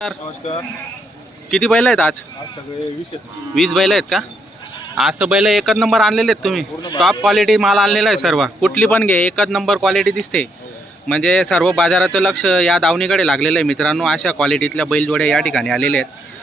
नमस्कार. किती बैल आहेत आज? आज सगळे वीस बैल आहेत का? आज तर बैल एकच नंबर आणलेले आहेत तुम्ही. टॉप क्वालिटी माल आणलेला आहे सर्व. कुठली पण घे एकच नंबर क्वालिटी दिसते. म्हणजे सर्व बाजाराचं लक्ष या दावणीकडे लागलेलं आहे मित्रांनो. अशा क्वालिटीतल्या बैलजोड्या या ठिकाणी आलेले आहेत.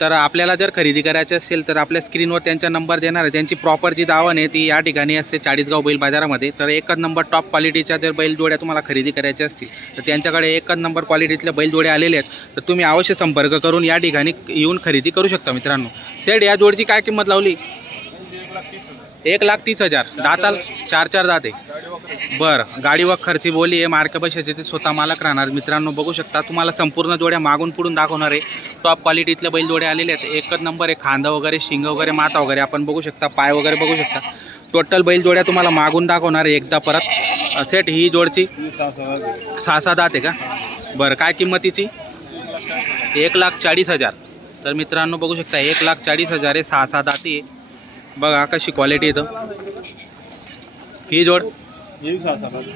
तर आपल्याला जर खरेदी करायची असेल तर आपल्या स्क्रीनवर त्यांचा नंबर देणार आहे. त्यांची प्रॉपर जी दावण आहे ती या ठिकाणी असते चाळीसगाव बैल बाजारामध्ये. तर एकच नंबर टॉप क्वालिटीच्या जर बैलजोड्या तुम्हाला खरेदी करायच्या असतील तर त्यांच्याकडे एकच नंबर क्वालिटीतल्या बैलजोड्या आलेल्या आहेत. तर तुम्ही अवश्य संपर्क करून या ठिकाणी येऊन खरेदी करू शकता मित्रांनो. सेड या जोडची काय किंमत लावली? एक लाख तीस हजार. दाताल चार चार दाते. बरं गाडी व खर्ची बोली आहे. मार्के पैशाचे ते स्वतः मालक राहणार. मित्रांनो बघू शकता तुम्हाला संपूर्ण जोड्या मागून पुढून दाखवणार आहे. टॉप क्वालिटीतल्या बैल जोड्या आलेल्या आहेत. एकच नंबर आहे खांदा वगैरे शिंग वगैरे माता वगैरे. आपण बघू शकता पाय वगैरे बघू शकता. टोटल बैल जोड्या तुम्हाला मागून दाखवणार आहे एकदा परत. सेट ही जोडची. सहा सहा दाते आहे का? बरं काय किंमतीची एक लाख चाळीस हजार. तर मित्रांनो बघू शकता एक लाख चाळीस हजार आहे. सहा सहा दाती आहे. बघा कशी क्वालिटी येतं ही जोड. हे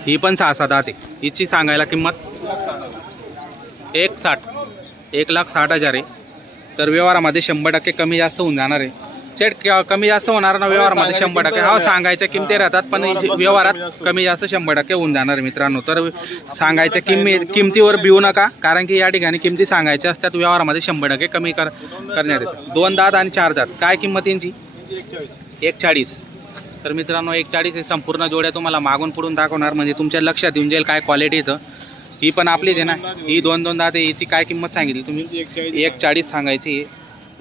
ही पण सहा दात आहे. हिची सांगायला किंमत एक साठ. एक लाख साठ हजार आहे. तर व्यवहारामध्ये शंभर टक्के कमी जास्त होऊन जाणार आहे. सेट कमी जास्त होणार ना व्यवहारामध्ये शंभर टक्के. हो सांगायच्या किमती राहतात पण व्यवहारात कमी जास्त शंभर टक्के होऊन जाणार आहे मित्रांनो. तर सांगायच्या किंमती किमतीवर भिवू नका कारण की या ठिकाणी किमती सांगायच्या असतात. व्यवहारामध्ये शंभर टक्के कमी कर करण्यात येतात. दोन दात आणि चार दात. काय किंमतींची एक चाळीस तर मित्रांनो एक चाळीस हे संपूर्ण जोड्या तुम्हाला मागून पुढून दाखवणार. म्हणजे तुमच्या लक्षात येऊन जाईल काय क्वालिटी येतं ही पण आपलीच आहे ना. ही दोन दोन दाते हिची काय किंमत सांगितली तुम्ही? एक चाळीस सांगायची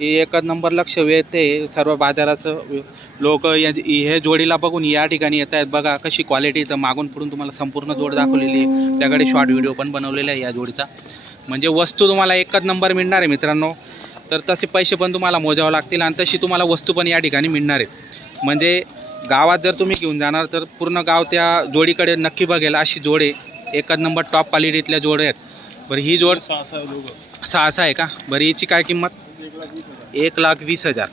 ही एकच नंबर लक्ष येते सर्व बाजाराचं लोक हे जोडीला बघून या ठिकाणी येत आहेत. बघा कशी क्वालिटी तर मागून पुढून तुम्हाला संपूर्ण जोड दाखवलेली आहे. त्याकडे शॉर्ट व्हिडिओ पण बनवलेला आहे या जोडीचा. म्हणजे वस्तू तुम्हाला एकच नंबर मिळणार आहे मित्रांनो. तर तसे पैसे पण तुम्हाला मोजावं लागतील आणि तशी तुम्हाला वस्तू पण या ठिकाणी मिळणार आहेत. म्हणजे गावात जर तुम्ही घेऊन जाणार तर पूर्ण गाव त्या जोडीकडे नक्की बघेल. अशी जोडे एकच नंबर टॉप क्वालिटीतल्या जोड आहेत. बरं ही जोड सहा सहा आहे का? बरं हिची काय किंमत? एक लाख वीस हजार. एक लाख वीस हजार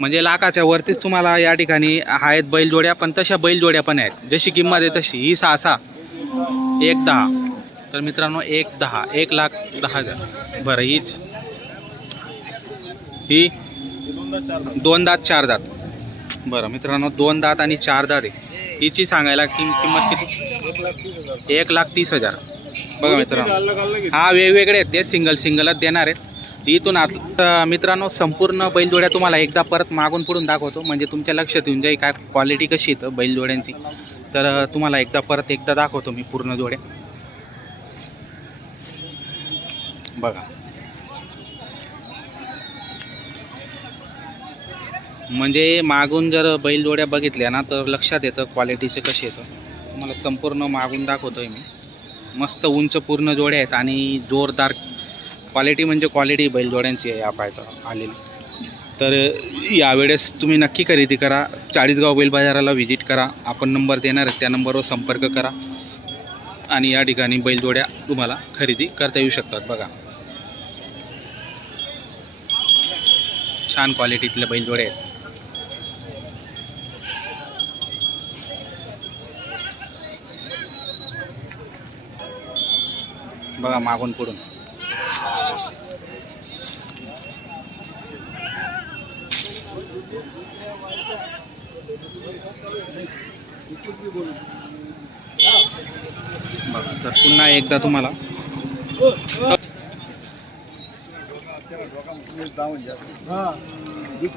म्हणजे लाखाच्या वरतीच तुम्हाला या ठिकाणी आहेत बैलजोड्या पण तशा बैलजोड्या पण आहेत. जशी किंमत आहे तशी. ही सहा सहा. एक दहा. तर मित्रांनो एक दहा. एक लाख दहा हजार. बरं हीच. ही दोनदा चार दोन दात चार दात. बरं मित्रांनो दोन दात आणि चार दात आहे. हिची सांगायला किम किंमत किती? एक लाख तीस हजार. बघा मित्रांनो. हा वेगवेगळे आहेत ते. सिंगल सिंगलच देणार आहेत. इथून आत मित्रांनो संपूर्ण बैलजोड्या तुम्हाला एकदा परत मागून पुढून दाखवतो. म्हणजे तुमच्या लक्षात येऊन जाईल काय क्वालिटी कशी येतं बैलजोड्यांची. तर तुम्हाला एकदा परत एकदा दाखवतो मी पूर्ण जोड्या. बघा. म्हणजे मागून जर बैलजोड्या बघितल्या ना तर लक्षात येतं क्वालिटीचं कसे येतं. तुम्हाला संपूर्ण मागून दाखवतो आहे मी. मस्त उंच पूर्ण जोड्या आहेत आणि जोरदार क्वालिटी म्हणजे क्वालिटी बैलजोड्यांची आहे या पायथं आलेली. तर यावेळेस तुम्ही नक्की खरेदी करा. चाळीसगाव बैल बाजाराला व्हिजिट करा. आपण नंबर देणार आहे त्या नंबरवर संपर्क करा. आणि या ठिकाणी बैलजोड्या तुम्हाला खरेदी करता येऊ शकतात बघा. छान क्वालिटीतले बैलजोड्या आहेत. बघा मागून पुढून. बघा तर पुन्हा एकदा तुम्हाला.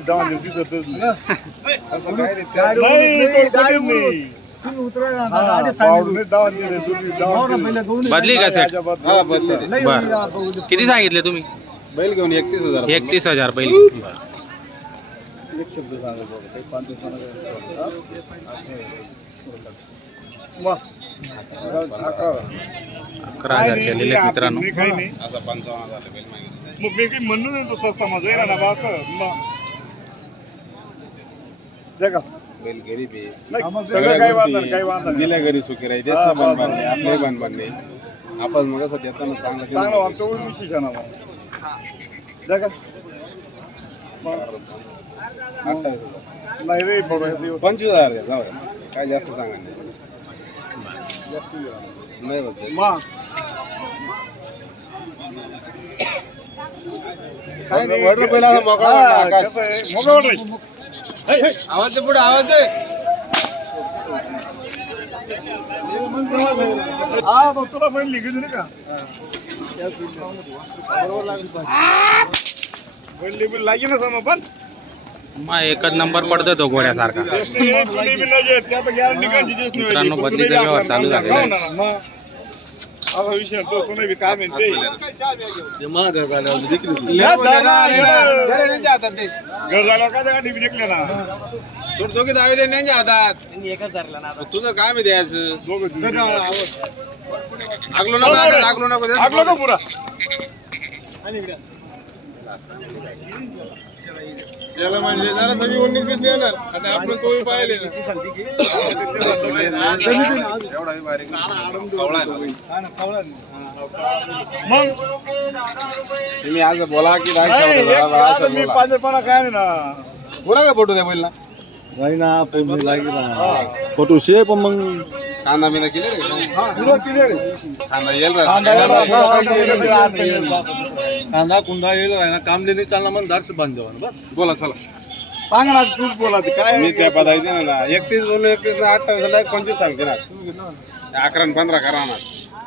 दावण हा. बदली का सेट नाही. बरं किती सांगितले तुम्ही? बैल घेऊन एकतीस हजार एकतीस हजार हा? वा. अकरा. हजार केलेले आहेत मित्रांनो. मी काही नाही. मग मी काही म्हणलो नाही तो स्वस्त माझा आहे ना बा असं. मग? बैल गरीब आहे नाही, सगळं काही वांधा नाही, काही वांधा नाही. दिल्या घरी सुखी राहील तेच बन बनले. आपले बन बनले आपण मग असं देताना चांगलं. चांगलं हजार. नाही रे. पंचवीस हजार द्या, जाऊ. काय जास्त सांगा नाही. मग काय नाही मोकळं आकाश. मोकळं. आवाज दे पुढे आवाज दे हा मग तुला नाही का समोर पण मग एकच नंबर पडतो तो घोड्यासारखा. मित्रांनो, बदलीचा व्यवहार जाणार, चालू. झालेला आहे. असा विषय तो काय म्हणते घर झाल्यावर काय गाठी बी देखले ना? दोघे दहावे दे त्यांच्या हातात तुझं काम आहे द्यायचं दोघं आगलो नको आगलो नको. आगलो का पुरा. त्याला म्हणजे जरा सगळी उन्नीस बीस येणार आणि आपण तो पाहिले ना नाही. ना. मग तुम्ही आज बोला की नाही नाही, शब्द एक बोला, असं आज मी बोला. काय नाही ना बोला का फोटो द्या पहिला फोटो शे पण मग कांदा बिना केले रे का? कांदा येईल. कांदा कांदा- नाही. येईल ना कामले नाही चालला मग धाडस बांधवा बस. बोला चला. सांग ना तूच बोला ते. काय? मी त्या पदायचे ना एकतीस बोललो एकतीस अठ्ठावीस ला पंचवीस सांगते ना. अकरा आणि पंधरा करा ना.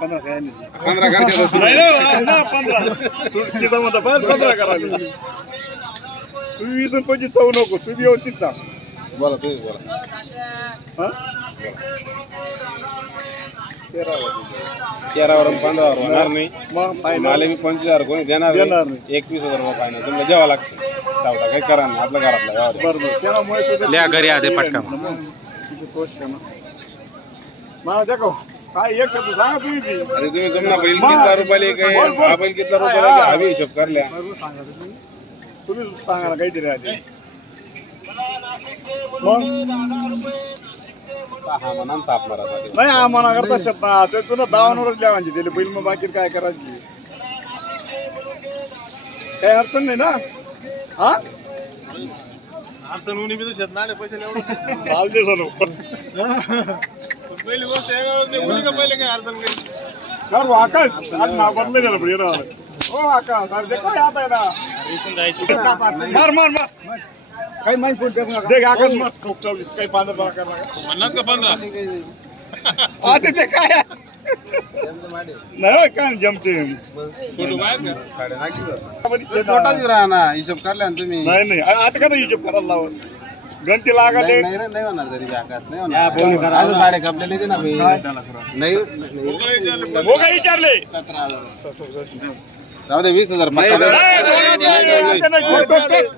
पंधरा काय नाही. पंधरा करते तसं. नाही ना, ना, पंधरा. पण पंधरा करावी तुम्ही वीस आणि पंचवीस चावू नको तुम्ही व्यवस्थित चाव. बोला तुम्ही बोला. हा? तेरावर आणि पंधरावर होणार नाही. मग मला मी पंचवीस हजार कोणी देणार देणार नाही. एकवीस हजार रुपये फायनल तुम्हाला द्यावं लागतं. सावता काही करा नाही. आपल्या घरातला बरोबर त्यामुळे लिहा घरी आधी पटकन. तुझं तोच आहे ना. मला देखो काय एक शब्द सांगा तुम्ही बी. अरे तुम्ही तुम्हाला बैल मग- किती रुपयाला काय बोल, बोल. हा बैल किती रुपयाला काय. हवी हिशोब करल्या. बरोबर सांगा तुम्ही. तुम्ही सांगा ना काहीतरी आधी. मग? हा म्हणा ताप मारा नाही आम्हाला करता शकत ना ते तुला दावानवरच द्यावायची त्याला बैल मग बाकी काय करायची? काही अडचण नाही ना? हा? अडचण उन्ही बी शेत नाही पैसे पहिली गोष्ट का? पहिले काय अडचण काही? कर वो आकाश. आज नाव बदले गेलं पण येणं हो आकाश. अरे देखो याद आहे ना? मार मार मार. काही माहिती कोण देख आकाश मार खूप चालू काही पांढर बघा. करणार म्हणणार का पंधरा हा ते ते काय? नाही होय, काय जमते बाहेर का. छोटाच राहा ना हिशोब करल्या ना तुम्ही. नाही नाही. आ- आता का हिशोब करायला लावत गणती लागले नाही रे, नाही होणार तरी व्यापात, नाही होणार. असं साडे कापलेले ते ना. नाही नाही. हो काय विचारले. जाऊ दे वीस हजार पक्का.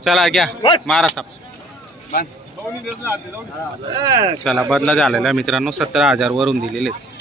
चला घ्या मारा थाप चला बदला झालेला आहे मित्रांनो सतरा हजार वरून दिलेले आहेत.